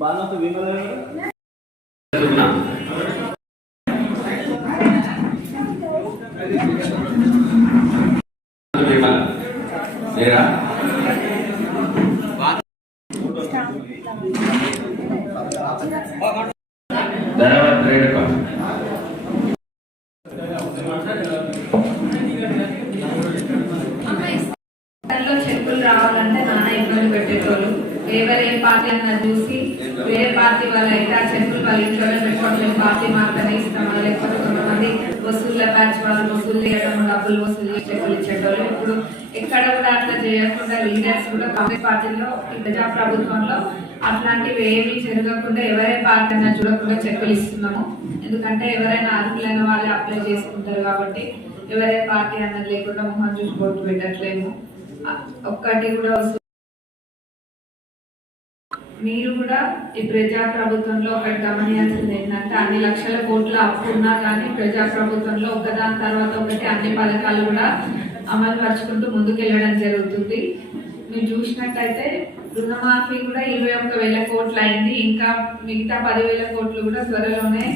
బాలతో విమల లేరా ధన్యవాద రేణుక చెక్కులు రావాలంటే నాన్న ఇబ్బంది పెట్టేటోళ్ళు ఎవరు ఏ పార్టీ అన్న చూసి వేరే పార్టీ వాళ్ళు అయితే ఆ చెక్కులు వాళ్ళ ఇంట్లోనే పెట్టుకోవడం పార్టీ మాత్రమే ఇస్తామా లేకపోతే కొంతమంది వసూళ్ళ బ్యాచ్ వాళ్ళు వసూలు చేయడం డబ్బులు వసూలు చెక్కులు ఇచ్చేటోళ్ళు ఇప్పుడు ఎక్కడ కూడా అట్లా చేయకుండా లీడర్స్ కూడా కాంగ్రెస్ పార్టీలో ప్రజా ప్రభుత్వంలో అట్లాంటివి ఏమీ జరగకుండా ఎవరే పార్టీ అన్నా చూడకుండా చెక్కులు ఇస్తున్నాము. ఎందుకంటే ఎవరైనా అర్హులైన వాళ్ళే అప్లై చేసుకుంటారు కాబట్టి ఎవరే పార్టీ అన్నది లేకుండా మొహం చూసి ఓటు పెట్టట్లేము. ఒక్కటి కూడా మీరు కూడా ఈ ప్రజా ప్రభుత్వంలో ఒకటి గమనించాల్సింది ఏంటంటే అన్ని లక్షల కోట్ల అప్పు ఉన్నా కానీ ప్రజా ప్రభుత్వంలో ఒకదాని తర్వాత ఒకటి అన్ని పథకాలు కూడా అమలు పరుచుకుంటూ ముందుకెళ్ళడం జరుగుతుంది. మీరు చూసినట్టయితే రుణమాఫీ కూడా 21,000 కోట్లు అయింది. ఇంకా మిగతా 10,000 కోట్లు కూడా త్వరలోనే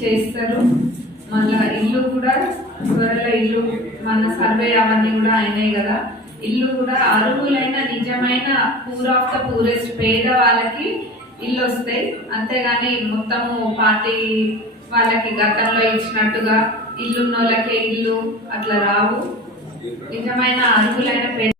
చేస్తారు. మళ్ళా ఇల్లు కూడా త్వరలో ఇల్లు మన సర్వే అవన్నీ కూడా అయినాయి కదా. ఇల్లు కూడా అర్హులైన నిజమైన పూర్ ఆఫ్ ద పూరెస్ట్ పేద వాళ్ళకి ఇల్లు వస్తాయి. అంతేగాని మొత్తము పార్టీ వాళ్ళకి గతంలో ఇచ్చినట్టుగా ఇల్లున్న వాళ్ళకే ఇల్లు అట్లా రావు. నిజమైన అర్హులైన